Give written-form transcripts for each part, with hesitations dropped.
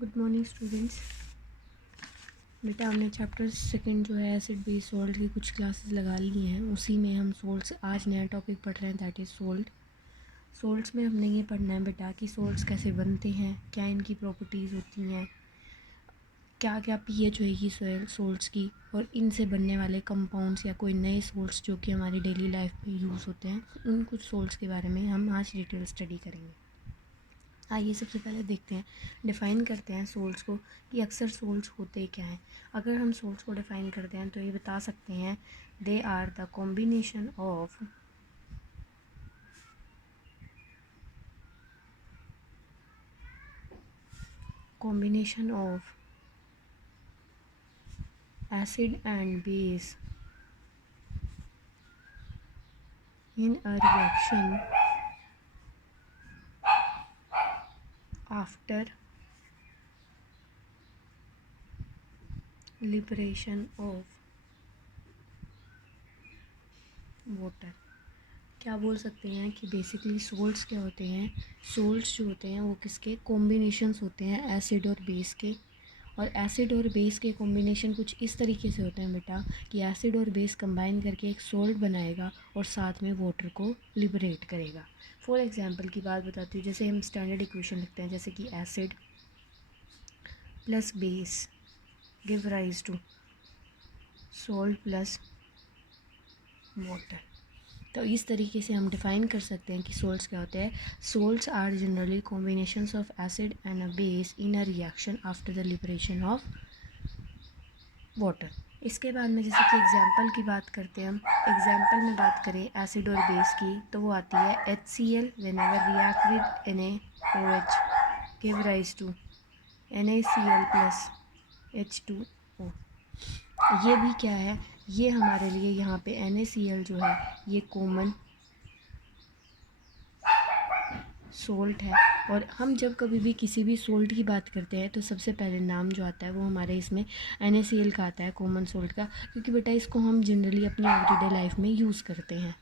Good morning students. बेटा हमने chapter second जो है एसिड बेस सॉल्ट की कुछ क्लासेस लगा ली हैं, उसी में हम सोल्ट्स आज नया टॉपिक पढ़ रहे हैं, दैट इज़ सोल्ट। सोल्ट्स में हमने ये पढ़ना है बेटा कि सोल्ट्स कैसे बनते हैं, क्या इनकी प्रॉपर्टीज़ होती हैं, क्या क्या पीएच होएगी सोल्ट्स की, और इनसे बनने वाले कंपाउंड्स या कोई नए सोल्ट्स जो कि हमारी डेली लाइफ में यूज़ होते हैं, उन कुछ सोल्ट्स के बारे में हम आज डिटेल स्टडी करेंगे। आइए सबसे पहले देखते हैं, डिफ़ाइन करते हैं सोल्ट्स को कि अक्सर सोल्ट्स होते क्या हैं। अगर हम सोल्ट्स को डिफ़ाइन करते हैं तो ये बता सकते हैं they are the combination of acid and base in a reaction after liberation of water. क्या बोल सकते हैं कि बेसिकली सोल्ट्स क्या होते हैं। सोल्ट्स जो होते हैं वो किसके कॉम्बिनेशंस होते हैं, एसिड और बेस के। और एसिड और बेस के कॉम्बिनेशन कुछ इस तरीके से होते हैं बेटा कि एसिड और बेस कंबाइन करके एक सोल्ट बनाएगा और साथ में वाटर को लिबरेट करेगा। फॉर एग्जांपल की बात बताती हूँ, जैसे हम स्टैंडर्ड इक्वेशन लिखते हैं, जैसे कि acid plus base give rise to salt plus water. तो इस तरीके से हम डिफ़ाइन कर सकते हैं कि सोल्ट्स क्या होते हैं। Salts are generally combinations of acid and a base in a reaction after the liberation of water. इसके बाद में जैसे कि एग्जांपल की बात करते हैं, हम एग्जांपल में बात करें एसिड और बेस की, तो वो आती है HCl whenever react with NaOH give rise to NaCl plus H2O। ये भी क्या है, ये हमारे लिए यहाँ पे NaCl जो है ये कॉमन सोल्ट है। और हम जब कभी भी किसी भी सोल्ट की बात करते हैं तो सबसे पहले नाम जो आता है वो हमारे इसमें NaCl का आता है, कॉमन सोल्ट का, क्योंकि बेटा इसको हम जनरली अपनी एवरीडे लाइफ में यूज़ करते हैं।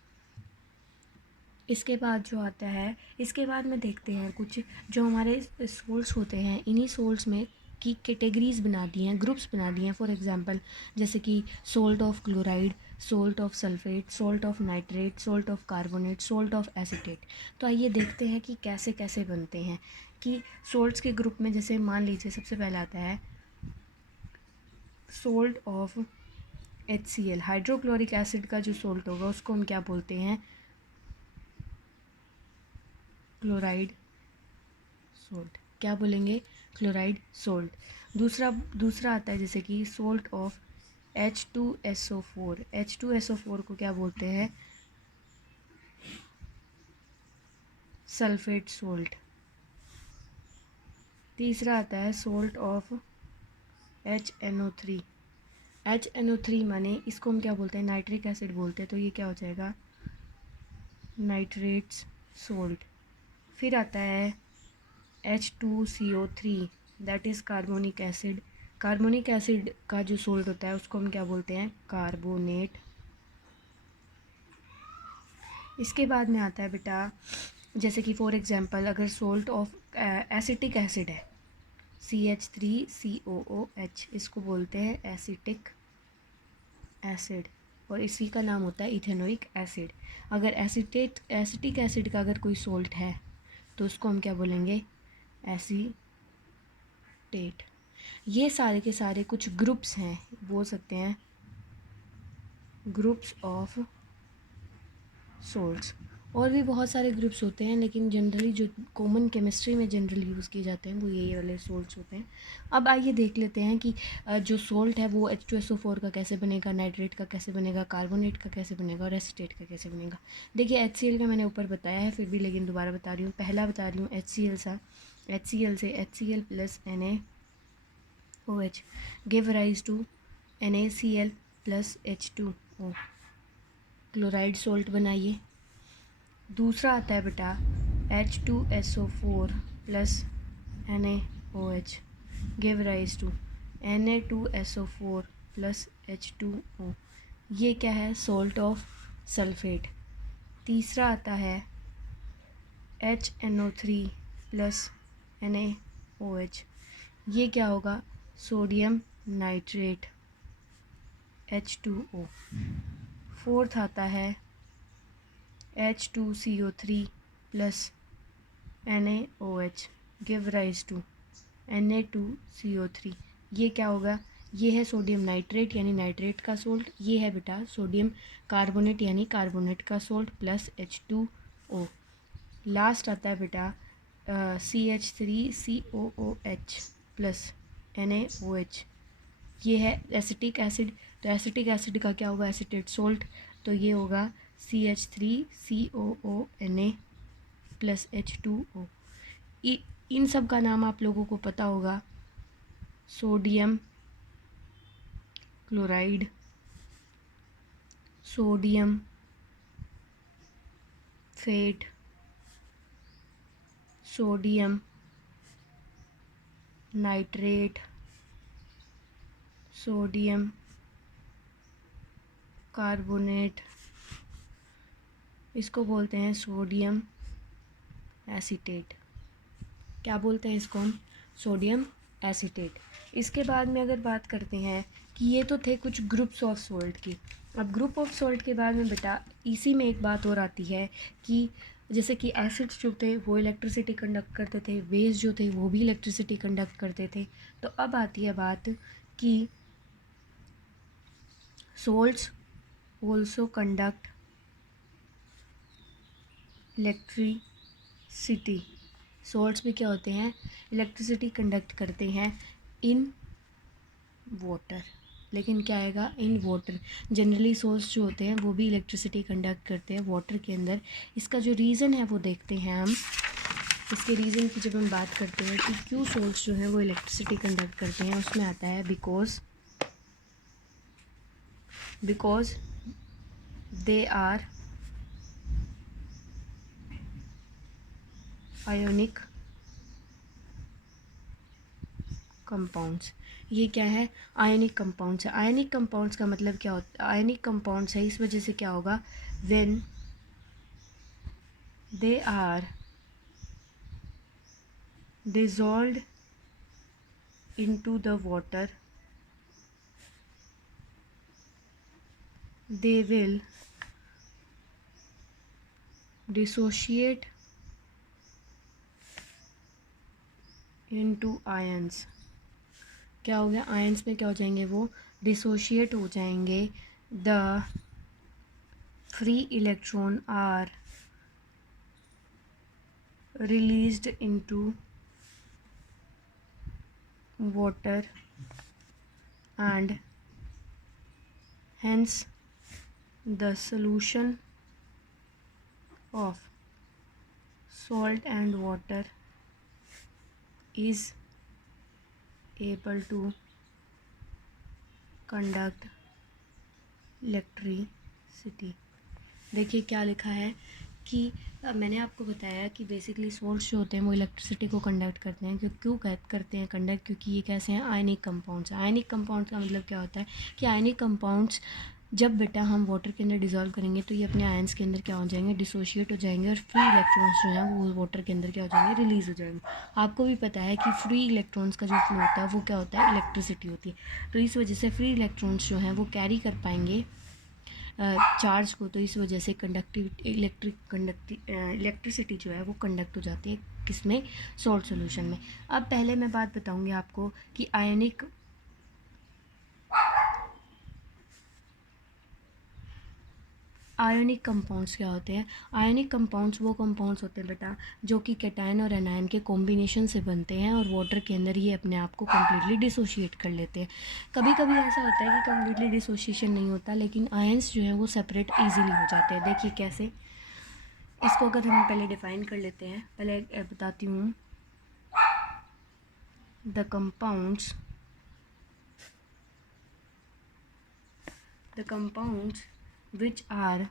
इसके बाद जो आता है, इसके बाद में देखते हैं कुछ जो हमारे सोल्ट्स होते हैं, इन्हीं सोल्ट्स में की कैटेगरीज बना दी हैं, ग्रुप्स बना दिए हैं। फॉर एग्जांपल जैसे कि salt of chloride, salt of sulphate, salt of nitrate, salt of carbonate, salt of acetate. तो आइए देखते हैं कि कैसे कैसे बनते हैं। कि सोल्ट्स के ग्रुप में जैसे मान लीजिए सबसे पहले आता है salt of HCl, hydrochloric acid का जो सोल्ट होगा उसको हम क्या बोलते हैं, क्लोराइड सोल्ट। क्या बोलेंगे, क्लोराइड सोल्ट। दूसरा आता है जैसे कि सोल्ट ऑफ H2SO4, H2SO4 को क्या बोलते हैं, सल्फेट सोल्ट। तीसरा आता है सोल्ट ऑफ HNO3, HNO3 माने इसको हम क्या बोलते हैं, नाइट्रिक एसिड बोलते हैं, तो ये क्या हो जाएगा, नाइट्रेट्स सोल्ट। फिर आता है H2CO3, that is carbonic acid. Carbonic acid का जो सोल्ट होता है उसको हम क्या बोलते हैं, कार्बोनेट। इसके बाद में आता है बेटा जैसे कि फॉर एग्जांपल अगर सोल्ट ऑफ एसिटिक एसिड है CH3COOH, इसको बोलते हैं एसिटिक एसिड, और इसी का नाम होता है इथेनोइक एसिड। अगर एसिटिक एसिड का अगर कोई सोल्ट है तो उसको हम क्या बोलेंगे, एसीटेट। ये सारे के सारे कुछ ग्रुप्स हैं, बोल सकते हैं ग्रुप्स ऑफ सोल्ट्स। और भी बहुत सारे ग्रुप्स होते हैं, लेकिन जनरली जो कॉमन केमिस्ट्री में जनरली यूज़ किए जाते हैं वो ये वाले सोल्ट्स होते हैं। अब आइए देख लेते हैं कि जो सोल्ट है वो H2SO4 का कैसे बनेगा, नाइट्रेट का कैसे बनेगा, कार्बोनेट का कैसे बनेगा और एसीटेट का कैसे बनेगा। देखिए HCl का मैंने ऊपर बताया है, फिर भी लेकिन दोबारा बता रही हूँ। पहला बता रही हूँ HCl से HCl plus NaOH give rise to NaCl plus H2O, chloride salt बनाइए। दूसरा आता है बेटा H2SO4 plus NaOH give rise to Na2SO4 plus H2O, ये क्या है, सोल्ट ऑफ सल्फेट। तीसरा आता है HNO3 प्लस NaOH, ये क्या होगा, सोडियम नाइट्रेट H2O। फोर्थ आता है H2CO3 plus NaOH give rise to Na2CO3। ये क्या होगा, ये है सोडियम नाइट्रेट यानी नाइट्रेट का सोल्ट, ये है बेटा सोडियम कार्बोनेट यानी कार्बोनेट का सोल्ट प्लस H2O। लास्ट आता है बेटा CH3COOH प्लस NaOH। ये है एसिटिक एसिड, तो एसिटिक एसिड का क्या होगा, एसिटेट सोल्ट, तो ये होगा CH3COONA प्लस H2O। इन सब का नाम आप लोगों को पता होगा, सोडियम क्लोराइड, सोडियम फेट, सोडियम नाइट्रेट, सोडियम कार्बोनेट, इसको बोलते हैं सोडियम एसीटेट। क्या बोलते हैं इसको हम, सोडियम एसीटेट। इसके बाद में अगर बात करते हैं कि ये तो थे कुछ ग्रुप्स ऑफ सॉल्ट की। अब ग्रुप ऑफ सॉल्ट के बाद में बेटा इसी में एक बात और आती है कि जैसे कि एसिड्स जो थे वो इलेक्ट्रिसिटी कंडक्ट करते थे, बेस जो थे वो भी इलेक्ट्रिसिटी कंडक्ट करते थे। तो अब आती है बात कि salts also conduct electricity. Salts भी क्या होते हैं, इलेक्ट्रिसिटी कंडक्ट करते हैं इन वाटर। लेकिन क्या आएगा, इन वाटर। जनरली सॉल्ट्स जो होते हैं वो भी इलेक्ट्रिसिटी कंडक्ट करते हैं वाटर के अंदर। इसका जो रीज़न है वो देखते हैं हम। इसके रीज़न की जब हम बात करते हैं कि क्यों सॉल्ट्स जो हैं वो इलेक्ट्रिसिटी कंडक्ट करते हैं, उसमें आता है because they are ionic compounds. ये क्या है, आयनिक कंपाउंड्स है। आयनिक कंपाउंड्स का मतलब क्या होता है, आयनिक कंपाउंड्स है, इस वजह से क्या होगा, when they are dissolved into the water they will dissociate into ions। क्या हो गया, आयंस में क्या हो जाएंगे, वो डिसोशिएट हो जाएंगे। The free electron are released into water and hence the solution of salt and water is able to conduct electricity। देखिए क्या लिखा है कि मैंने आपको बताया कि बेसिकली सोल्ट्स जो होते हैं वो इलेक्ट्रिसिटी को कंडक्ट करते हैं। क्यों करते हैं कंडक्ट, क्योंकि ये कैसे हैं, आयनिक कंपाउंड्स। आयनिक कंपाउंड्स का मतलब क्या होता है कि आयनिक कंपाउंड्स जब बेटा हम वाटर के अंदर डिज़ोल्व करेंगे तो ये अपने आयंस के अंदर क्या हो जाएंगे, डिसोशिएट हो जाएंगे और फ्री इलेक्ट्रॉन्स जो हैं वो वाटर के अंदर क्या हो जाएंगे, रिलीज़ हो जाएंगे। आपको भी पता है कि फ्री इलेक्ट्रॉन्स का जो फ्लो होता है वो क्या होता है, इलेक्ट्रिसिटी होती है। तो इस वजह से फ्री इलेक्ट्रॉन्स जो हैं वो कैरी कर पाएंगे चार्ज को, तो इस वजह से इलेक्ट्रिसिटी जो है वो कंडक्ट हो जाती है किसमें, सॉल्ट सॉल्यूशन में। अब पहले मैं बात बताऊंगी आपको कि आयोनिक कंपाउंड्स क्या होते हैं। आयोनिक कंपाउंड्स वो कंपाउंड्स होते हैं बेटा जो कि कैटायन और एनायन के कॉम्बिनेशन से बनते हैं और वाटर के अंदर ये अपने आप को कम्प्लीटली डिसोशिएट कर लेते हैं। कभी कभी ऐसा होता है कि कम्प्लीटली डिसोशिएशन नहीं होता, लेकिन आयंस जो हैं वो सेपरेट ईजिली हो जाते हैं। देखिए कैसे, इसको अगर हम पहले डिफ़ाइन कर लेते हैं, पहले बताती हूँ। The compounds which are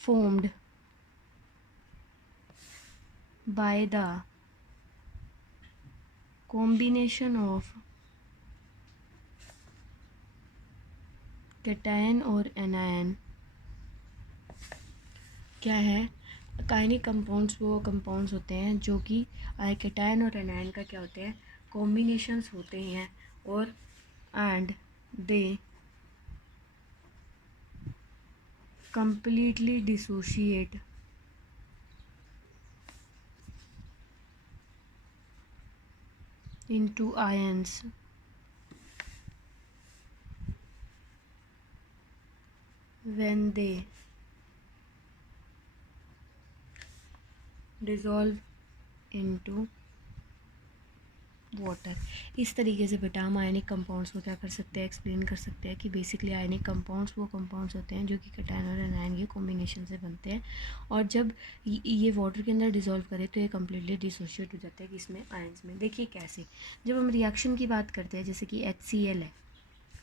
formed by the combination of cation और एनायन क्या है, आयनिक कंपाउंड्स वो कंपाउंड्स होते हैं जो कि कैटायन और एनायन का क्या होते हैं, कॉम्बिनेशंस होते हैं, और and they completely dissociate into ions when they dissolve into water. इस तरीके से बेटा हम आयनिक कंपाउंड्स को क्या कर सकते हैं, एक्सप्लेन कर सकते हैं कि बेसिकली आयनिक कंपाउंड्स वो कंपाउंड्स होते हैं जो कि कैटायन और एनायन के कॉम्बिनेशन से बनते हैं, और जब ये वाटर के अंदर डिसॉल्व करे तो ये कम्प्लीटली डिसोशिएट हो जाता है किसमें, आयंस में। देखिए कैसे, जब हम रिएक्शन की बात करते हैं, जैसे कि HCl है,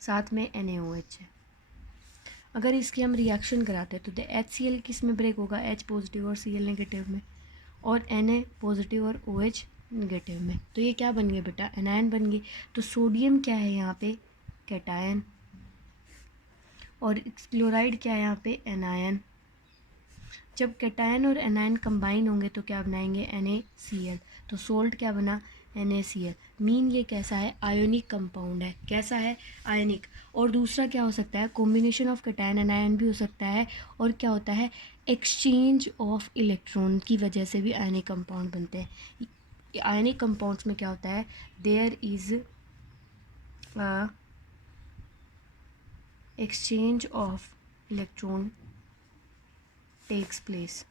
साथ में NaOH है, अगर इसकी हम रिएक्शन कराते हैं तो HCl किस में ब्रेक होगा, H पॉजिटिव और Cl नेगेटिव में, और Na पॉजिटिव और OH नेगेटिव में। तो ये क्या बन गए बेटा, एनायन बन गए। तो सोडियम क्या है यहाँ पे, कैटायन, और क्लोराइड क्या है यहाँ पे, एनायन। जब कैटायन और एनायन कंबाइन होंगे तो क्या बनाएंगे, NaCl। तो सोल्ट क्या बना, NaCl। मीन ये कैसा है, आयोनिक कंपाउंड है। कैसा है, आयोनिक। और दूसरा क्या हो सकता है, कॉम्बिनेशन ऑफ कैटायन एनायन भी हो सकता है, और क्या होता है, एक्सचेंज ऑफ इलेक्ट्रॉन की वजह से भी आयोनिक कंपाउंड बनते हैं। आयनिक कंपाउंड्स में क्या होता है, there is exchange of electron takes place.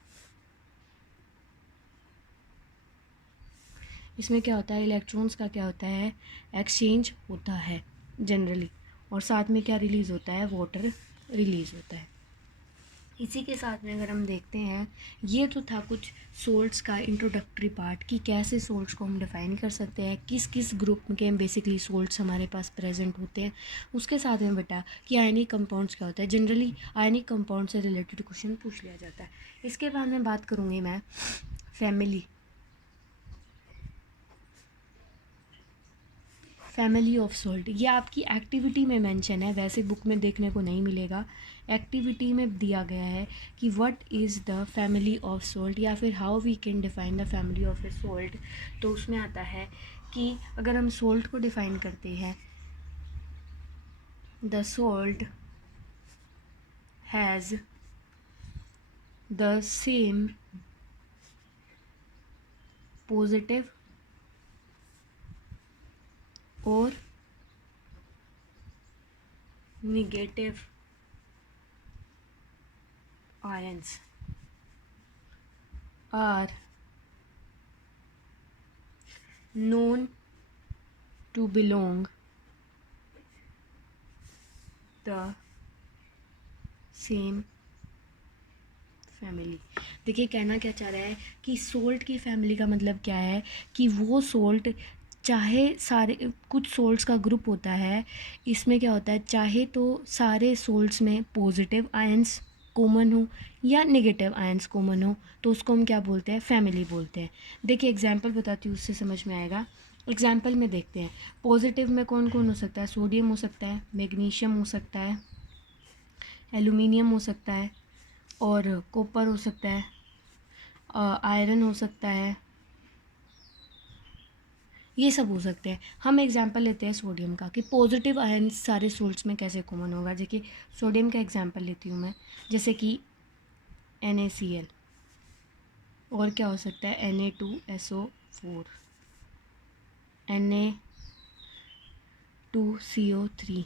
इसमें क्या होता है, इलेक्ट्रॉन्स का क्या होता है, एक्सचेंज होता है जनरली, और साथ में क्या रिलीज़ होता है, वाटर रिलीज़ होता है। इसी के साथ में अगर हम देखते हैं, ये तो था कुछ सोल्ट्स का इंट्रोडक्टरी पार्ट कि कैसे सोल्ट्स को हम डिफ़ाइन कर सकते हैं, किस किस ग्रुप के बेसिकली सोल्ट्स हमारे पास प्रेजेंट होते हैं। उसके साथ में बेटा कि आयनिक कंपाउंड्स क्या होता है, जनरली आयनिक कंपाउंड से रिलेटेड क्वेश्चन पूछ लिया जाता है। इसके बाद में बात करूँगी मैं फैमिली ऑफ सॉल्ट। ये आपकी एक्टिविटी में मेंशन है, वैसे बुक में देखने को नहीं मिलेगा। एक्टिविटी में दिया गया है कि what is the family of salt, या फिर how we can define the family of a salt. तो उसमें आता है कि अगर हम सॉल्ट को डिफाइन करते हैं, the salt has the same positive और negative ions are known to belong the same family. देखिए कहना क्या चाह रहा है कि सोल्ट की फैमिली का मतलब क्या है कि वो सोल्ट, चाहे सारे, कुछ सोल्ट्स का ग्रुप होता है, इसमें क्या होता है, चाहे तो सारे सोल्ट्स में पॉजिटिव आयंस कॉमन हो या नेगेटिव आयंस कॉमन हो, तो उसको हम क्या बोलते हैं, फैमिली बोलते हैं। देखिए एग्जांपल बताती हूँ, उससे समझ में आएगा। एग्जांपल में देखते हैं, पॉजिटिव में कौन कौन हो सकता है, सोडियम हो सकता है, मैग्नीशियम हो सकता है, एल्यूमिनियम हो सकता है, और कॉपर हो सकता है, आयरन हो सकता है, ये सब हो सकते हैं। हम एग्जांपल लेते हैं सोडियम का कि पॉजिटिव आयन सारे सोल्ट्स में कैसे कॉमन होगा। जैसे सोडियम का एग्जांपल लेती हूँ मैं, जैसे कि NaCl, और क्या हो सकता है, Na2SO4, Na2CO3,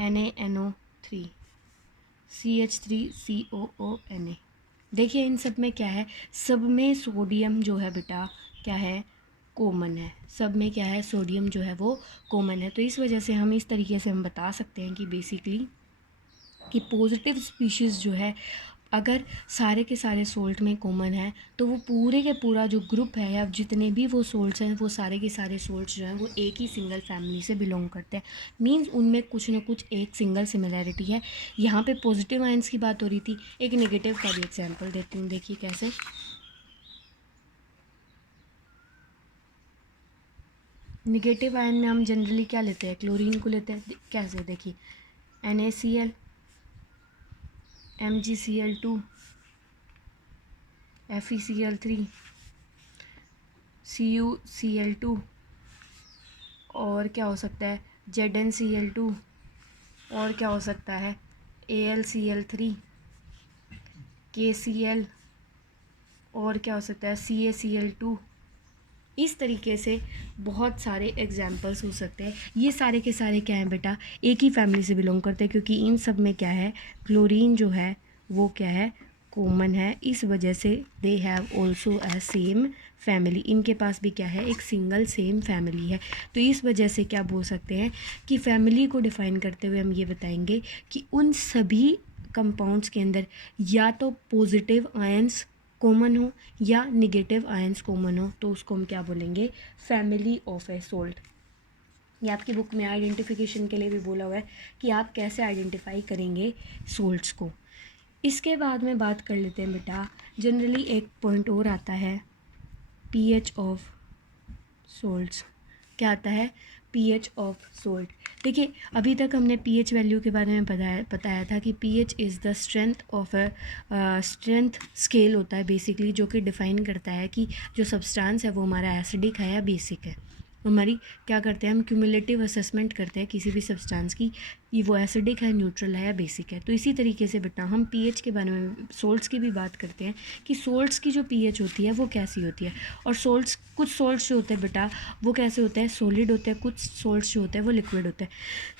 NaNO3, CH3COONA। देखिए इन सब में क्या है, सब में सोडियम जो है बेटा क्या है, कॉमन है। सब में क्या है, सोडियम जो है वो कॉमन है। तो इस वजह से हम इस तरीके से हम बता सकते हैं कि बेसिकली कि पॉजिटिव स्पीशीज़ जो है, अगर सारे के सारे सोल्ट में कॉमन है, तो वो पूरे के पूरा जो ग्रुप है या जितने भी वो सोल्ट्स हैं, वो सारे के सारे सोल्ट्स जो हैं वो एक ही सिंगल फैमिली से बिलोंग करते हैं। मींस उनमें कुछ ना कुछ एक सिंगल सिमिलैरिटी है। यहाँ पे पॉजिटिव आयंस की बात हो रही थी, एक नेगेटिव का भी एग्जांपल देती हूँ। देखिए कैसे, नेगेटिव आयन में हम जनरली क्या लेते हैं, क्लोरीन को लेते हैं। कैसे, देखिए NaCl, MgCl2, FeCl3, CuCl2, और क्या हो सकता है ZnCl2, और क्या हो सकता है AlCl3, KCl, और क्या हो सकता है CaCl2। इस तरीके से बहुत सारे एग्जाम्पल्स हो सकते हैं। ये सारे के सारे क्या हैं बेटा, एक ही फैमिली से बिलोंग करते हैं, क्योंकि इन सब में क्या है, क्लोरीन जो है वो क्या है, कॉमन है। इस वजह से they have also a same family, इनके पास भी क्या है, एक सिंगल सेम फैमिली है। तो इस वजह से क्या बोल सकते हैं कि फैमिली को डिफ़ाइन करते हुए हम ये बताएंगे कि उन सभी कंपाउंड्स के अंदर या तो पॉजिटिव आयंस कॉमन हो या निगेटिव आयंस कॉमन हो, तो उसको हम क्या बोलेंगे, फैमिली ऑफ ए सोल्ट। ये आपकी बुक में आइडेंटिफिकेशन के लिए भी बोला हुआ है कि आप कैसे आइडेंटिफाई करेंगे सोल्ट्स को। इसके बाद में बात कर लेते हैं बेटा, जनरली एक पॉइंट और आता है, पीएच ऑफ सोल्ट्स। क्या आता है, पीएच ऑफ सोल्ट। देखिए अभी तक हमने पीएच वैल्यू के बारे में बताया था कि pH is the strength of a strength scale होता है बेसिकली, जो कि डिफ़ाइन करता है कि जो सब्सटेंस है वो हमारा एसिडिक है या बेसिक है। हमारी क्या करते हैं, हम क्यूमुलेटिव असेसमेंट करते हैं किसी भी सब्सटेंस की, कि वो एसिडिक है, न्यूट्रल है या बेसिक है। तो इसी तरीके से बेटा हम पीएच के बारे में, सोल्ट्स की भी बात करते हैं कि सोल्ट्स की जो पीएच होती है वो कैसी होती है। और सोल्ट्स, कुछ सोल्ट्स जो होते हैं बेटा वो कैसे होते हैं, सॉलिड होते हैं, कुछ सोल्ट्स जो होते हैं वो लिक्विड होते हैं।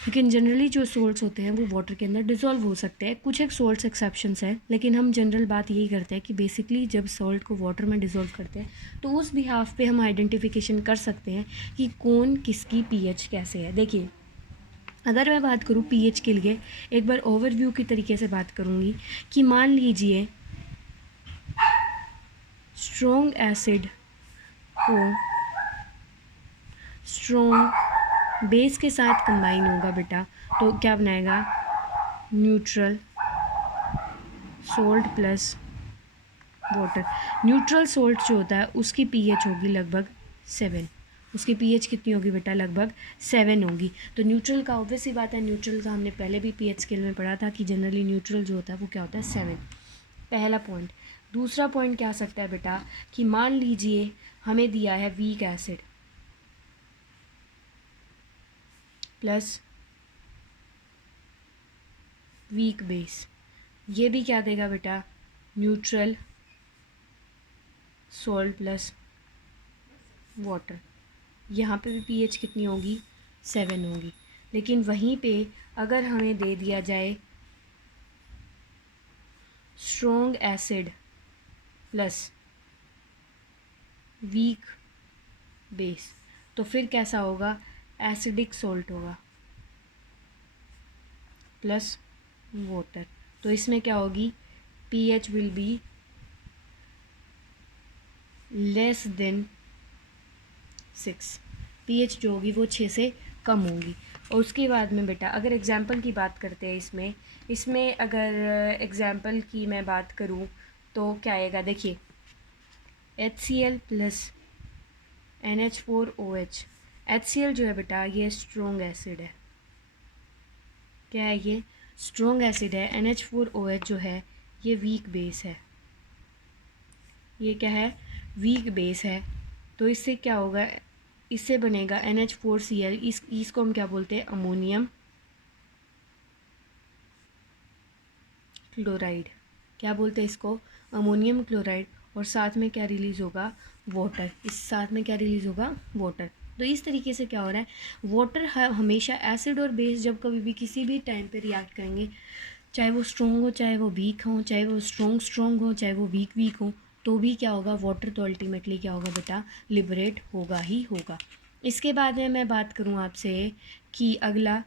लेकिन जनरली जो सोल्ट्स होते हैं वो वाटर के अंदर डिज़ोल्व हो सकते हैं। कुछ एक सोल्ट्स एक्सेप्शंस हैं, लेकिन हम जनरल बात यही करते हैं कि बेसिकली जब सॉल्ट को वाटर में डिज़ोल्व करते हैं तो उस बिहाफ पे हम आइडेंटिफिकेशन कर सकते हैं कि कौन किसकी पीएच कैसे है। देखिए अगर मैं बात करूँ पीएच के लिए, एक बार ओवरव्यू की तरीके से बात करूँगी कि मान लीजिए स्ट्रॉन्ग एसिड को स्ट्रॉन्ग बेस के साथ कंबाइन होगा बेटा, तो क्या बनाएगा, neutral salt plus water. Neutral salt जो होता है उसकी पीएच होगी लगभग 7। उसकी पीएच कितनी होगी बेटा, लगभग 7 होगी। तो न्यूट्रल का ऑब्वियस ही बात है, न्यूट्रल का हमने पहले भी पीएच स्केल में पढ़ा था कि जनरली न्यूट्रल जो होता है वो क्या होता है, 7। पहला पॉइंट। दूसरा पॉइंट क्या आ सकता है बेटा कि मान लीजिए हमें दिया है weak acid plus weak base, ये भी क्या देगा बेटा, न्यूट्रल सॉल्ट प्लस वाटर। यहाँ पे भी पीएच कितनी होगी, 7 होगी। लेकिन वहीं पे अगर हमें दे दिया जाए strong acid plus weak base, तो फिर कैसा होगा, एसिडिक सोल्ट होगा प्लस वाटर। तो इसमें क्या होगी, pH will be less than 6। PH जो होगी वो 6 से कम होगी। और उसके बाद में बेटा अगर एग्ज़ाम्पल की बात करते हैं इसमें अगर एग्ज़ाम्पल की मैं बात करूँ तो क्या आएगा, देखिए HCl प्लस NH4OH। HCl जो है बेटा ये स्ट्रॉन्ग एसिड है, क्या है ये, स्ट्रॉन्ग एसिड है। NH4OH जो है ये वीक बेस है, ये क्या है, वीक बेस है। तो इससे क्या होगा, इससे बनेगा NH4Cl। इसको हम क्या बोलते हैं, अमोनियम क्लोराइड। क्या बोलते हैं इसको, अमोनियम क्लोराइड। और साथ में क्या रिलीज़ होगा, वाटर। इस साथ में क्या रिलीज़ होगा, वाटर। तो इस तरीके से क्या हो रहा है, वाटर हमेशा एसिड और बेस जब कभी भी किसी भी टाइम पे रिएक्ट करेंगे, चाहे वो स्ट्रॉन्ग हो चाहे वो वीक हो, चाहे वो स्ट्रॉन्ग हो चाहे वो वीक हो, तो भी क्या होगा, वाटर तो अल्टीमेटली क्या होगा बेटा, लिबरेट होगा ही होगा। इसके बाद में मैं बात करूँ आपसे कि अगला,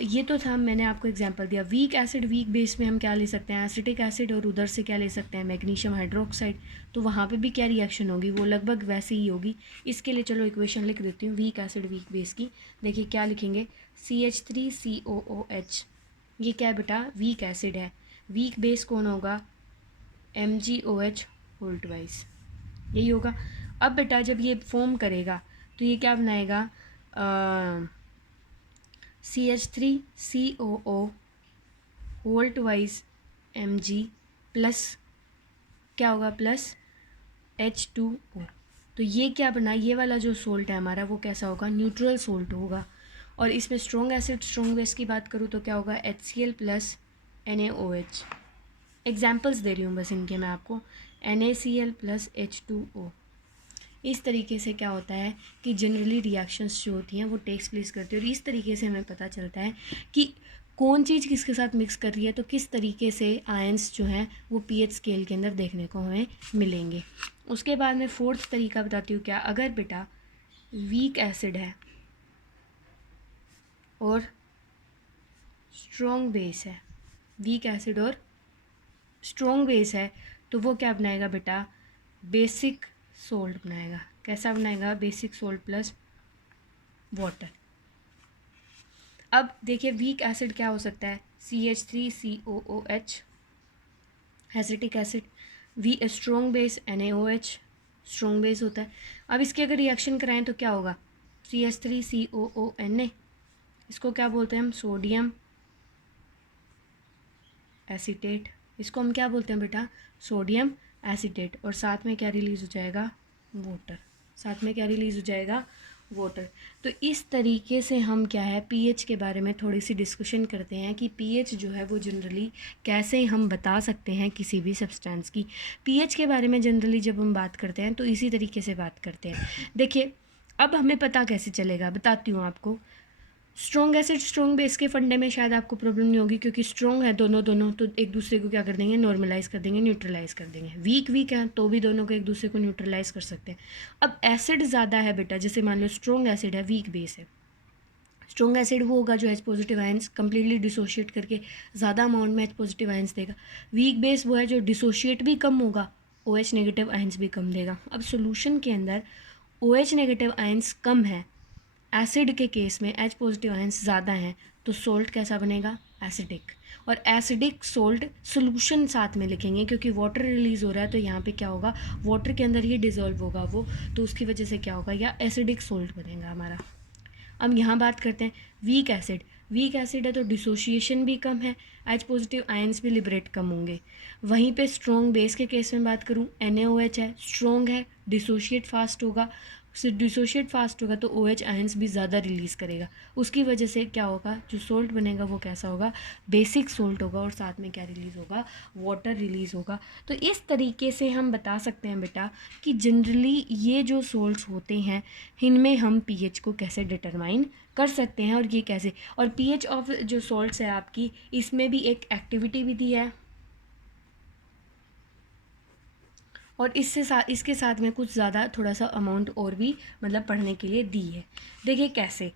ये तो था मैंने आपको एग्जांपल दिया। वीक एसिड वीक बेस में हम क्या ले सकते हैं, एसिटिक एसिड, और उधर से क्या ले सकते हैं, मैग्नीशियम हाइड्रोक्साइड। तो वहाँ पे भी क्या रिएक्शन होगी, वो लगभग वैसे ही होगी। इसके लिए चलो इक्वेशन लिख देती हूँ वीक एसिड वीक बेस की। देखिए क्या लिखेंगे, CH3COOH। ये क्या है बेटा, वीक एसिड है। वीक बेस कौन होगा, MgOH होल ट्वाइस, यही होगा। अब बेटा जब ये फॉर्म करेगा तो ये क्या बनाएगा, CH3COO whole twice Mg plus क्या होगा, प्लस H2O। तो ये क्या बना, ये वाला जो सोल्ट है हमारा वो कैसा होगा, न्यूट्रल सोल्ट होगा। और इसमें स्ट्रॉन्ग एसिड स्ट्रॉन्ग बेस की बात करूँ तो क्या होगा, HCl प्लस NaOH। एग्जाम्पल्स दे रही हूँ बस इनके मैं आपको, NaCl प्लस H2O। इस तरीके से क्या होता है कि जनरली रिएक्शंस जो होती हैं वो टेक्स प्लेस करती है, और इस तरीके से हमें पता चलता है कि कौन चीज़ किसके साथ मिक्स कर रही है, तो किस तरीके से आयंस जो हैं वो पीएच स्केल के अंदर देखने को हमें मिलेंगे। उसके बाद मैं फोर्थ तरीका बताती हूँ क्या, अगर बेटा वीक एसिड है और स्ट्रॉन्ग बेस है, वीक एसिड और स्ट्रॉन्ग बेस है, तो वो क्या बनाएगा बेटा, बेसिक सोल्ट बनाएगा। कैसा बनाएगा, बेसिक सोल्ट प्लस वाटर। अब देखिए वीक एसिड क्या हो सकता है, CH3COOH acetic acid, strong base NaOH strong base होता है। अब इसकी अगर रिएक्शन कराएं तो क्या होगा, CH3COONA, इसको क्या बोलते हैं हम, सोडियम एसीटेट। इसको हम क्या बोलते हैं बेटा, सोडियम एसीटेट। और साथ में क्या रिलीज़ हो जाएगा, वाटर। साथ में क्या रिलीज़ हो जाएगा, वाटर। तो इस तरीके से हम क्या है पीएच के बारे में थोड़ी सी डिस्कशन करते हैं कि पीएच जो है वो जनरली कैसे हम बता सकते हैं किसी भी सब्सटेंस की। पीएच के बारे में जनरली जब हम बात करते हैं तो इसी तरीके से बात करते हैं। देखिए अब हमें पता कैसे चलेगा, बताती हूँ आपको। स्ट्रॉन्ग एसिड स्ट्रॉन्ग बेस के फंडे में शायद आपको प्रॉब्लम नहीं होगी, क्योंकि स्ट्रॉन्ग है दोनों तो एक दूसरे को क्या कर देंगे, नॉर्मलाइज कर देंगे, न्यूट्रलाइज कर देंगे। वीक है तो भी दोनों को एक दूसरे को न्यूट्रलाइज कर सकते हैं। अब एसिड ज़्यादा है बेटा, जैसे मान लो स्ट्रॉन्ग एसिड है, वीक बेस है। स्ट्रॉन्ग एसिड वो होगा जो H positive ions completely dissociate करके ज़्यादा अमाउंट में H पॉजिटिव आयंस देगा। वीक बेस वो है जो डिसोशिएट भी कम होगा, OH नेगेटिव आयंस भी कम देगा। अब सोल्यूशन के अंदर OH नेगेटिव आयंस कम है, एसिड के केस में H पॉजिटिव आयंस ज़्यादा हैं, तो सोल्ट कैसा बनेगा, एसिडिक। और एसिडिक सोल्ट सोल्यूशन साथ में लिखेंगे, क्योंकि वाटर रिलीज़ हो रहा है तो यहाँ पे क्या होगा, वाटर के अंदर ही डिज़ोल्व होगा वो, तो उसकी वजह से क्या होगा, या एसिडिक सोल्ट बनेगा हमारा। अब यहाँ बात करते हैं वीक एसिड। वीक एसिड है तो डिसोशिएशन भी कम है, H पॉजिटिव आयंस भी लिबरेट कम होंगे। वहीं पे स्ट्रॉन्ग बेस के केस में बात करूँ, NaOH है, स्ट्रॉन्ग है, डिसोशिएट फास्ट होगा। डिसोशिएट फास्ट होगा तो OH आयंस भी ज़्यादा रिलीज़ करेगा। उसकी वजह से क्या होगा, जो सोल्ट बनेगा वो कैसा होगा, बेसिक सोल्ट होगा, और साथ में क्या रिलीज़ होगा, वाटर रिलीज़ होगा। तो इस तरीके से हम बता सकते हैं बेटा कि जनरली ये जो सोल्ट्स होते हैं इनमें हम पीएच को कैसे डिटरमाइन कर सकते हैं, और ये कैसे। और पीएच ऑफ जो सॉल्ट्स है आपकी, इसमें भी एक एक्टिविटी विधि है, और इसके साथ में कुछ ज़्यादा थोड़ा सा अमाउंट और भी मतलब पढ़ने के लिए दी है। देखिए कैसे।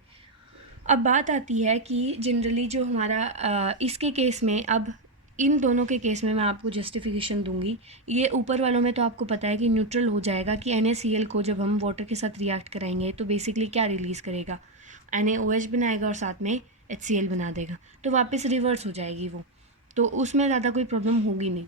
अब बात आती है कि जनरली जो हमारा इसके केस में, अब इन दोनों के केस में मैं आपको जस्टिफिकेशन दूंगी। ये ऊपर वालों में तो आपको पता है कि न्यूट्रल हो जाएगा, कि NaCl को जब हम वाटर के साथ रिएक्ट कराएंगे तो बेसिकली क्या रिलीज़ करेगा, NaOH बनाएगा और साथ में HCl बना देगा, तो वापस रिवर्स हो जाएगी वो, तो उसमें ज़्यादा कोई प्रॉब्लम होगी नहीं।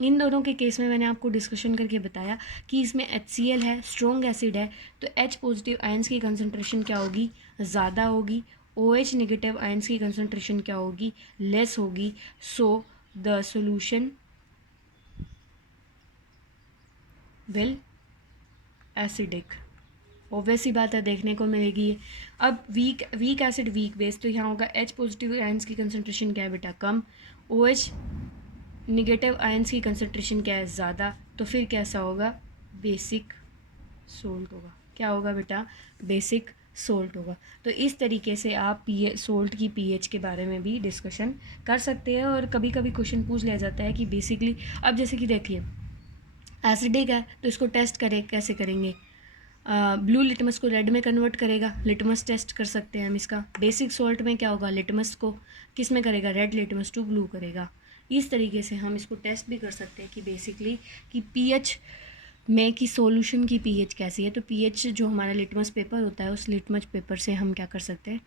इन दोनों के केस में मैंने आपको डिस्कशन करके बताया कि इसमें HCl है, स्ट्रॉन्ग एसिड है, तो H पॉजिटिव आयंस की कंसनट्रेशन क्या होगी, ज़्यादा होगी। OH नेगेटिव आयंस की कंसनट्रेशन क्या होगी, लेस होगी। So the solution will acidic. Obvious सी बात है, देखने को मिलेगी। अब वीक एसिड वीक बेस, तो यहाँ होगा H पॉजिटिव आयंस की कंसनट्रेशन क्या है बेटा, कम। OH निगेटिव आयंस की कंसनट्रेशन क्या है, ज़्यादा। तो फिर कैसा होगा, बेसिक सोल्ट होगा। क्या होगा बेटा, बेसिक सोल्ट होगा। तो इस तरीके से आप सोल्ट की पीएच के बारे में भी डिस्कशन कर सकते हैं। और कभी कभी क्वेश्चन पूछ लिया जाता है कि बेसिकली, अब जैसे कि देखिए एसिडिक है तो इसको टेस्ट करें, कैसे करेंगे, ब्लू लिटमस को रेड में कन्वर्ट करेगा, लिटमस टेस्ट कर सकते हैं हम इसका। बेसिक सॉल्ट में क्या होगा, लिटमस को किस में करेगा, रेड लिटमस टू ब्लू करेगा। इस तरीके से हम इसको टेस्ट भी कर सकते हैं कि बेसिकली कि पीएच में कि सॉल्यूशन की पीएच कैसी है। तो पीएच जो हमारा लिटमस पेपर होता है, उस लिटमस पेपर से हम क्या कर सकते हैं,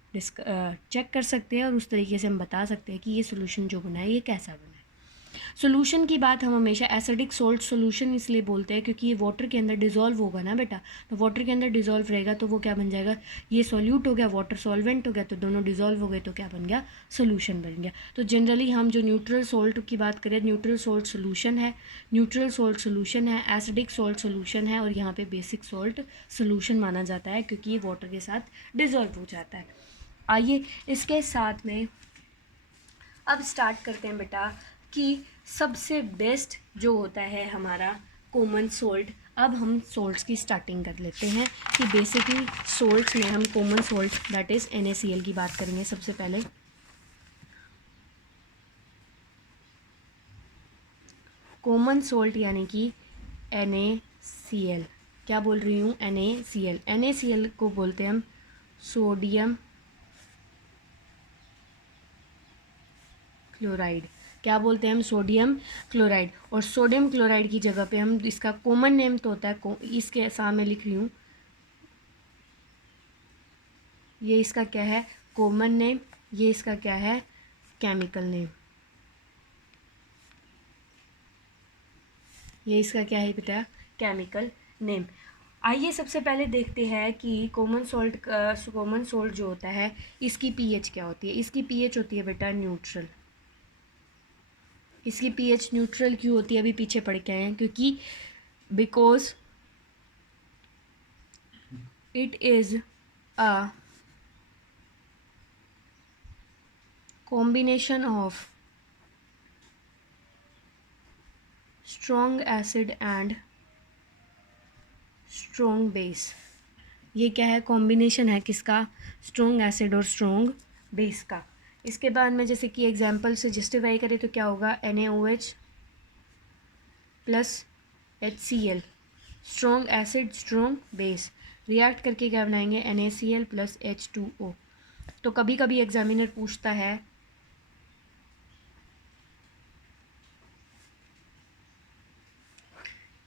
चेक कर सकते हैं, और उस तरीके से हम बता सकते हैं कि ये सॉल्यूशन जो बना है ये कैसा बना है। सोल्यूशन की बात हम हमेशा एसिडिक सोल्ट सोल्यूशन इसलिए बोलते हैं क्योंकि ये वाटर के अंदर डिज़ोल्व होगा ना बेटा, तो वाटर के अंदर डिज़ोल्व रहेगा तो वो क्या बन जाएगा, ये सॉल्यूट हो गया, वाटर सॉल्वेंट हो गया, तो दोनों डिज़ोल्व हो गए तो क्या बन गया, सोल्यूशन बन गया। तो जनरली हम जो न्यूट्रल सोल्ट की बात करें, न्यूट्रल सोल्ट सोल्यूशन है, न्यूट्रल सोल्ट सोल्यूशन है, एसिडिक सोल्ट सोल्यूशन है, और यहाँ पे बेसिक सोल्ट सोल्यूशन माना जाता है क्योंकि ये वाटर के साथ डिज़ोल्व हो जाता है। आइए इसके साथ में अब स्टार्ट करते हैं बेटा कि सबसे बेस्ट जो होता है हमारा कॉमन सोल्ट। अब हम सोल्ट्स की स्टार्टिंग कर लेते हैं कि बेसिकली सोल्ट्स में हम common salt that is NaCl की बात करेंगे सबसे पहले। कॉमन सोल्ट यानी कि NaCl, क्या बोल रही हूँ, NaCl। NaCl को बोलते हैं हम सोडियम क्लोराइड, क्या बोलते हैं हम, सोडियम क्लोराइड। और सोडियम क्लोराइड की जगह पे हम इसका कॉमन नेम तो होता है, इसके सामने लिख रही हूँ, ये इसका क्या है, कॉमन नेम, ये इसका क्या है, केमिकल नेम। ये इसका क्या है बेटा, केमिकल नेम। आइए सबसे पहले देखते हैं कि कॉमन सोल्ट जो होता है इसकी पीएच क्या होती है। इसकी पीएच होती है बेटा न्यूट्रल। इसकी पीएच न्यूट्रल क्यों होती है, अभी पीछे पढ़ के आए हैं, क्योंकि because it is a combination of strong acid and strong base। ये क्या है, कॉम्बिनेशन है किसका, स्ट्रॉन्ग एसिड और स्ट्रॉन्ग बेस का। इसके बाद में जैसे कि एग्जांपल से जस्टिफाई करें तो क्या होगा, NaOH plus HCl, strong acid strong base, react करके क्या बनाएंगे, NaCl प्लस H2O। तो कभी कभी एग्जामिनर पूछता है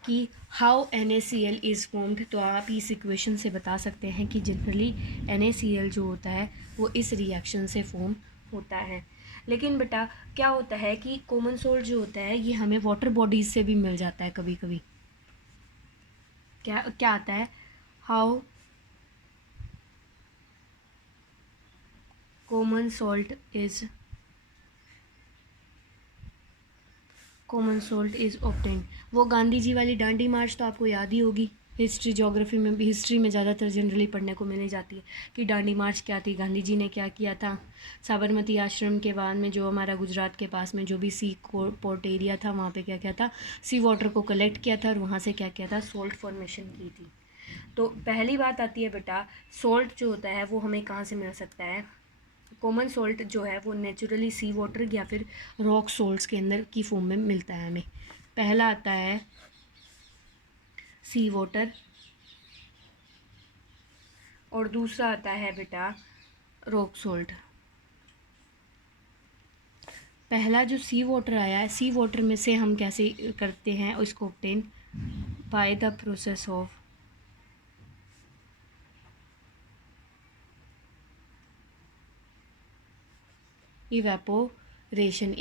कि हाउ NaCl इज़ फॉर्म्ड, तो आप इस इक्वेशन से बता सकते हैं कि जनरली NaCl जो होता है वो इस रिएक्शन से फॉर्म होता है। लेकिन बेटा क्या होता है कि कॉमन सोल्ट जो होता है ये हमें वाटर बॉडीज़ से भी मिल जाता है कभी कभी। क्या क्या आता है, how common salt is obtained. वो गांधी जी वाली डांडी मार्च तो आपको याद ही होगी, हिस्ट्री ज्योग्राफी में भी, हिस्ट्री में ज़्यादातर जनरली पढ़ने को मिल जाती है कि डांडी मार्च क्या थी, गांधी जी ने क्या किया था। साबरमती आश्रम के बाद में जो हमारा गुजरात के पास में जो भी सी पोर्ट एरिया था वहाँ पे क्या किया था, सी वाटर को कलेक्ट किया था और वहाँ से क्या किया था, सोल्ट फॉर्मेशन की थी। तो पहली बात आती है बेटा, सोल्ट जो होता है वो हमें कहाँ से मिल सकता है। कॉमन सोल्ट जो है वो नेचुरली सी वाटर या फिर रॉक सोल्ट्स के अंदर की फॉर्म में मिलता है हमें। पहला आता है सी वाटर और दूसरा आता है बेटा रॉक सोल्ट। पहला जो सी वाटर आया है, सी वाटर में से हम कैसे करते हैं इसको obtain, by the process of evaporation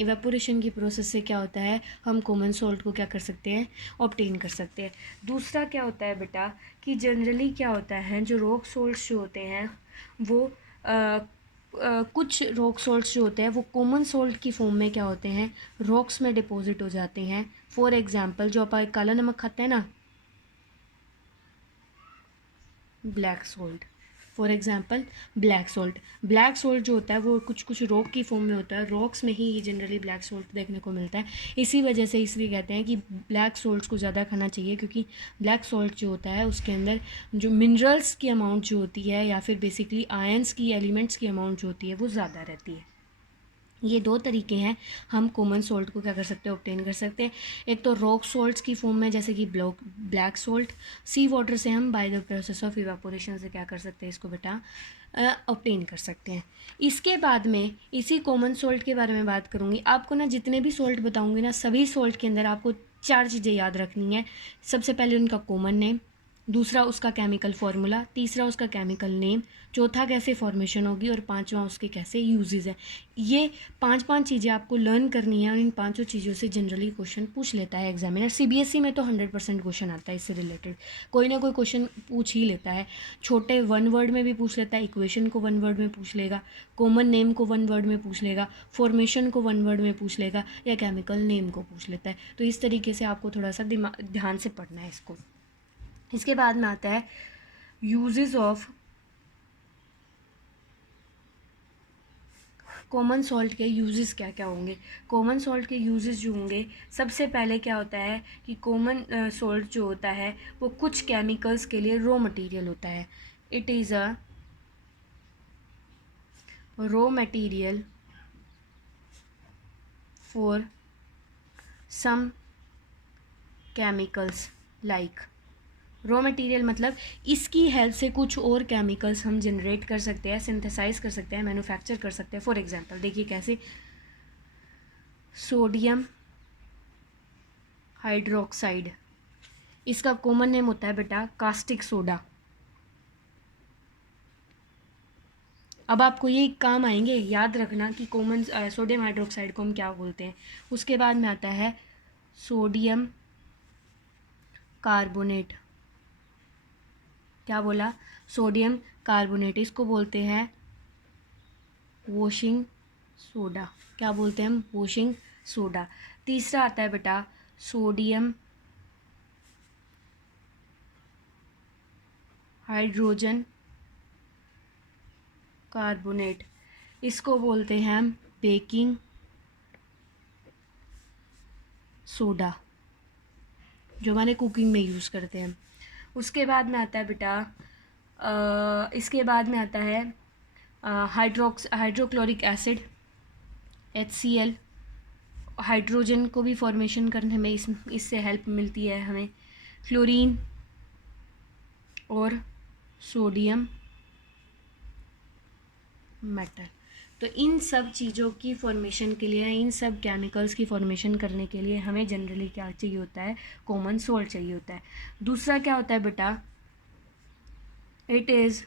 की प्रोसेस से क्या होता है, हम कॉमन सोल्ट को क्या कर सकते हैं, ऑब्टेन कर सकते हैं। दूसरा क्या होता है बेटा कि जनरली क्या होता है, जो रॉक सोल्ट्स जो होते हैं वो कुछ रॉक सोल्ट्स जो होते हैं वो कॉमन सोल्ट की फॉर्म में क्या होते हैं, रॉक्स में डिपॉजिट हो जाते हैं। फॉर एग्जांपल जो आप काला नमक खाते हैं ना, black salt, for example black salt जो होता है वो कुछ कुछ रॉक की फॉर्म में होता है, रॉक्स में ही जनरली ब्लैक सोल्ट देखने को मिलता है। इसी वजह से इसलिए कहते हैं कि ब्लैक सोल्ट्स को ज़्यादा खाना चाहिए, क्योंकि ब्लैक सोल्ट जो होता है उसके अंदर जो मिनरल्स की अमाउंट जो होती है या फिर बेसिकली आयंस की, एलिमेंट्स की अमाउंट जो होती है वो ज़्यादा रहती है। ये दो तरीके हैं हम कॉमन सोल्ट को क्या कर सकते हैं, ऑब्टेन कर सकते हैं। एक तो रॉक सोल्ट्स की फॉर्म में जैसे कि ब्लैक सोल्ट, सी वाटर से हम by the process of evaporation से क्या कर सकते हैं, इसको बेटा ऑब्टेन कर सकते हैं। इसके बाद में इसी कॉमन सोल्ट के बारे में बात करूँगी। आपको ना जितने भी सोल्ट बताऊँगी ना, सभी सोल्ट के अंदर आपको 4 चीज़ें याद रखनी है। सबसे पहले उनका कॉमन नेम, दूसरा उसका केमिकल फार्मूला, तीसरा उसका केमिकल नेम, चौथा कैसे फॉर्मेशन होगी, और पांचवा उसके कैसे यूजेस है। ये पांच चीज़ें आपको लर्न करनी है और इन पांचों चीज़ों से जनरली क्वेश्चन पूछ लेता है एग्जामिनर। सीबीएसई में तो 100% क्वेश्चन आता है इससे रिलेटेड, कोई ना कोई क्वेश्चन पूछ ही लेता है। छोटे 1 वर्ड में भी पूछ लेता है, इक्वेशन को 1 वर्ड में पूछ लेगा, कॉमन नेम को 1 वर्ड में पूछ लेगा, फॉर्मेशन को 1 वर्ड में पूछ लेगा, या केमिकल नेम को पूछ लेता है। तो इस तरीके से आपको थोड़ा सा ध्यान से पढ़ना है इसको। इसके बाद में आता है यूजेस ऑफ कॉमन सॉल्ट के यूजेस क्या क्या होंगे। कॉमन सॉल्ट के यूजेस जो होंगे, सबसे पहले क्या होता है कि कॉमन सॉल्ट जो होता है वो कुछ केमिकल्स के लिए रॉ मटेरियल होता है। It is a raw material for some chemicals like. Raw material मतलब इसकी हेल्प से कुछ और केमिकल्स हम जनरेट कर सकते हैं, सिंथेसाइज कर सकते हैं, मैन्युफैक्चर कर सकते हैं। फॉर एग्जांपल देखिए कैसे, सोडियम हाइड्रोक्साइड, इसका कॉमन नेम होता है बेटा कास्टिक सोडा। अब आपको ये काम आएंगे, याद रखना कि कॉमन सोडियम हाइड्रोक्साइड को हम क्या बोलते हैं। उसके बाद में आता है सोडियम कार्बोनेट। क्या बोला? सोडियम कार्बोनेट, इसको बोलते हैं वॉशिंग सोडा। क्या बोलते हैं हम? Washing soda. तीसरा आता है बेटा सोडियम हाइड्रोजन कार्बोनेट, इसको बोलते हैं हम बेकिंग सोडा, जो हमारे कुकिंग में यूज़ करते हैं। उसके बाद में आता है बेटा इसके बाद में आता है हाइड्रोक्लोरिक एसिड HCl। हाइड्रोजन को भी फॉर्मेशन करने में इससे हेल्प मिलती है हमें। फ्लोरीन और सोडियम मेटल। तो इन सब चीज़ों की फॉर्मेशन के लिए, इन सब केमिकल्स की फॉर्मेशन करने के लिए हमें जनरली क्या चाहिए होता है? कॉमन सॉल्ट चाहिए होता है। दूसरा क्या होता है बेटा? It is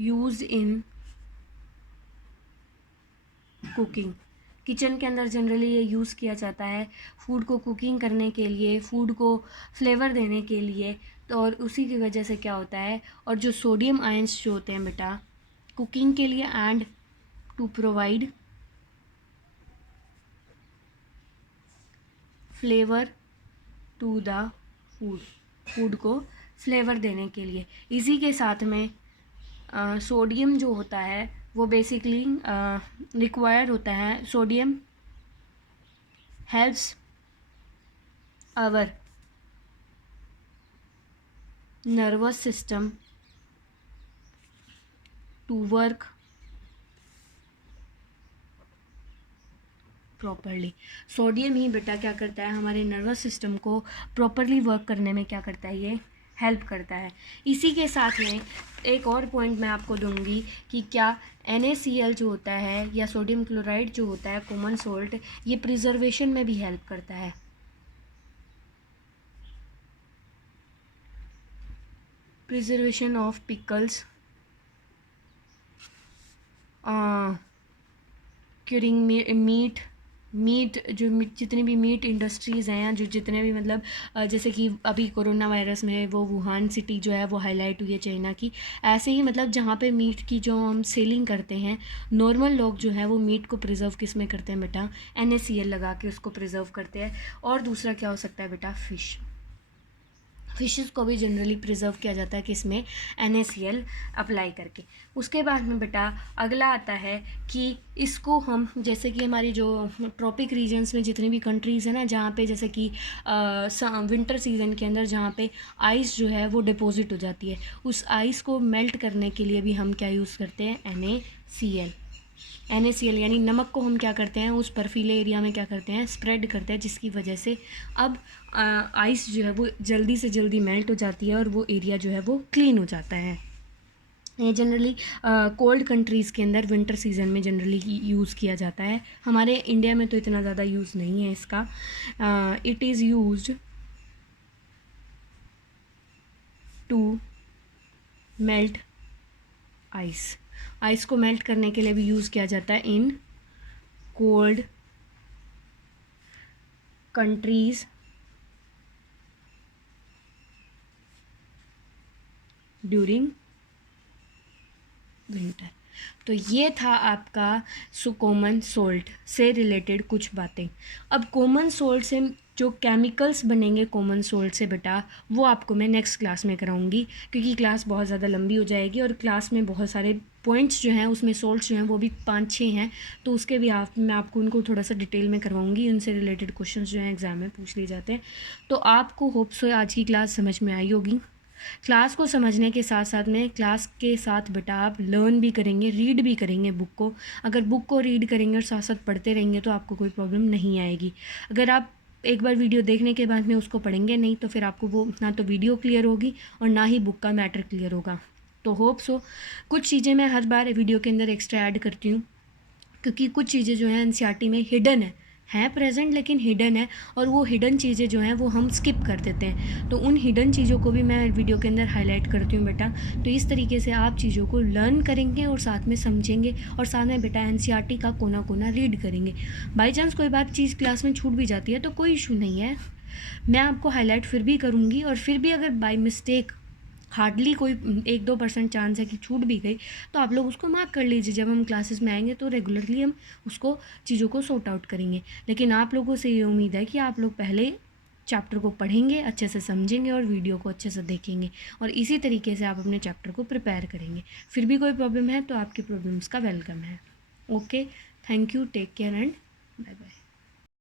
used in cooking. Kitchen के अंदर जनरली ये यूज़ किया जाता है फूड को कुकिंग करने के लिए, फूड को फ्लेवर देने के लिए। तो और उसी की वजह से क्या होता है, और जो सोडियम आयंस जो होते हैं बेटा कुकिंग के लिए and to provide flavour to the food, food को फ्लेवर देने के लिए। इसी के साथ में सोडियम जो होता है वो बेसिकली रिक्वायर होता है। Sodium helps our nervous system to work properly. Sodium ही बेटा क्या करता है, हमारे नर्वस सिस्टम को प्रॉपरली वर्क करने में क्या करता है, ये हेल्प करता है। इसी के साथ में एक और पॉइंट मैं आपको दूंगी कि क्या NaCl जो होता है या सोडियम क्लोराइड जो होता है कॉमन सॉल्ट, ये प्रिजर्वेशन में भी हेल्प करता है। Preservation of pickles, curing meat जो जितनी भी मीट इंडस्ट्रीज़ हैं, जो जितने भी मतलब जैसे कि अभी कोरोना वायरस में वो वुहान सिटी जो है वो हाईलाइट हुई है चाइना की। ऐसे ही मतलब जहाँ पे मीट की जो हम सेलिंग करते हैं, नॉर्मल लोग जो है वो मीट को प्रिजर्व किस में करते हैं बेटा? NaCl लगा के उसको प्रिजर्व करते हैं। और दूसरा क्या हो सकता है बेटा? फिशेस को भी जनरली प्रिजर्व किया जाता है किसमें? NaCl अप्लाई करके। उसके बाद में बेटा अगला आता है कि इसको हम, जैसे कि हमारी जो ट्रॉपिक रीजन्स में जितनी भी कंट्रीज़ हैं ना, जहाँ पे जैसे कि विंटर सीजन के अंदर जहाँ पे आइस जो है वो डिपॉजिट हो जाती है, उस आइस को मेल्ट करने के लिए भी हम क्या यूज़ करते हैं? NaCl यानी नमक को हम क्या करते हैं, उस बर्फीले एरिया में क्या करते हैं? स्प्रेड करते हैं, जिसकी वजह से अब आइस जो है वो जल्दी से जल्दी मेल्ट हो जाती है और वो एरिया जो है वो क्लीन हो जाता है। ये जनरली कोल्ड कंट्रीज़ के अंदर विंटर सीजन में जनरली यूज़ किया जाता है। हमारे इंडिया में तो इतना ज़्यादा यूज़ नहीं है इसका। It is used to melt ice. Ice को मेल्ट करने के लिए भी यूज़ किया जाता है in cold countries during winter. तो ये था आपका कॉमन सोल्ट से रिलेटेड कुछ बातें। अब कॉमन सोल्ट से जो केमिकल्स बनेंगे कॉमन सोल्ट से बेटा, वो आपको मैं नेक्स्ट क्लास में कराऊंगी, क्योंकि क्लास बहुत ज़्यादा लंबी हो जाएगी और क्लास में बहुत सारे पॉइंट्स जो हैं उसमें सोल्ट्स जो हैं वो भी 5-6 हैं, तो उसके भी मैं आपको उनको थोड़ा सा डिटेल में करवाऊंगी। उनसे रिलेटेड क्वेश्चंस जो हैं एग्ज़ाम में पूछ लिए जाते हैं। तो आपको होप सो आज की क्लास समझ में आई होगी। क्लास को समझने के साथ साथ में क्लास के साथ बेटा आप लर्न भी करेंगे, रीड भी करेंगे बुक को। अगर बुक को रीड करेंगे और साथ साथ पढ़ते रहेंगे तो आपको कोई प्रॉब्लम नहीं आएगी। अगर आप एक बार वीडियो देखने के बाद में उसको पढ़ेंगे नहीं तो फिर आपको वो ना तो वीडियो क्लियर होगी और ना ही बुक का मैटर क्लियर होगा। तो होप सो कुछ चीज़ें मैं हर बार वीडियो के अंदर एक्स्ट्रा ऐड करती हूँ, क्योंकि कुछ चीज़ें जो हैं एनसीईआरटी में हिडन है प्रेजेंट लेकिन हिडन है, और वो हिडन चीज़ें जो हैं वो हम स्किप कर देते हैं। तो उन हिडन चीज़ों को भी मैं वीडियो के अंदर हाईलाइट करती हूँ बेटा। तो इस तरीके से आप चीज़ों को लर्न करेंगे और साथ में समझेंगे और साथ में बेटा एनसीईआरटी का कोना कोना रीड करेंगे। बाई चांस कोई बात चीज़ क्लास में छूट भी जाती है तो कोई इशू नहीं है, मैं आपको हाईलाइट फिर भी करूँगी। और फिर भी अगर बाई मिस्टेक हार्डली कोई 1-2% चांस है कि छूट भी गई तो आप लोग उसको मार्क कर लीजिए। जब हम क्लासेस में आएंगे तो रेगुलरली हम उसको चीज़ों को सॉर्ट आउट करेंगे। लेकिन आप लोगों से ये उम्मीद है कि आप लोग पहले चैप्टर को पढ़ेंगे, अच्छे से समझेंगे और वीडियो को अच्छे से देखेंगे, और इसी तरीके से आप अपने चैप्टर को प्रिपेयर करेंगे। फिर भी कोई प्रॉब्लम है तो आपकी प्रॉब्लम्स का वेलकम है। Okay, thank you, take care and bye bye.